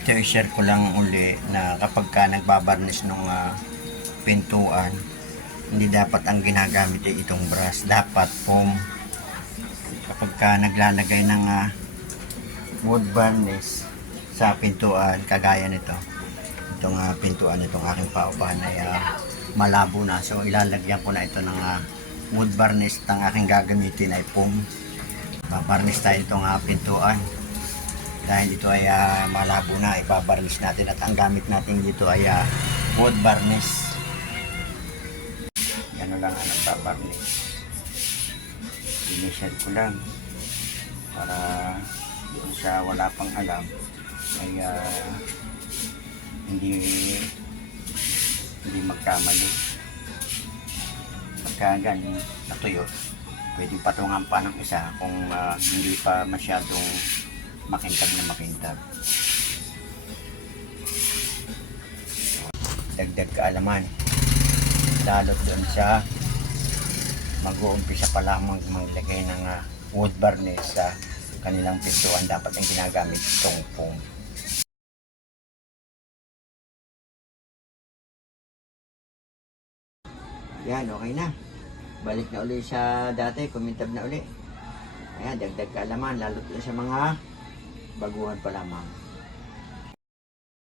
Ito i-share ko lang uli na kapag ka nagbabarnish ng pintuan, hindi dapat ang ginagamit ay itong brush. Dapat foam. Kapag ka naglalagay ng wood varnish sa pintuan, kagaya nito. Itong pintuan, itong aking paupahan ay malabo na. So ilalagyan ko na ito ng wood varnish. Ang aking gagamitin ay foam. Babarnish tayo itong pintuan. Dahil ito ay malabo na, ibabarnish natin at ang gamit natin dito ay wood varnish. Yan lang ang nagbabarnish. Initial ko lang para doon sa wala pang alam ay hindi magkamali. Pagka ganyan natuyo, pwedeng patungan pa ng isa kung hindi pa masyadong makintab na makintab. Dagdag kaalaman lalo doon sa mag-uumpisa pa lamang maglagay ng wood varnish sa kanilang pintuan, dapat ang ginagamit itong foam. Yan, okay na. Balik na uli sa dati, kumintab na uli. Ayan, dagdag kaalaman lalo doon sa mga baguhan pa lamang.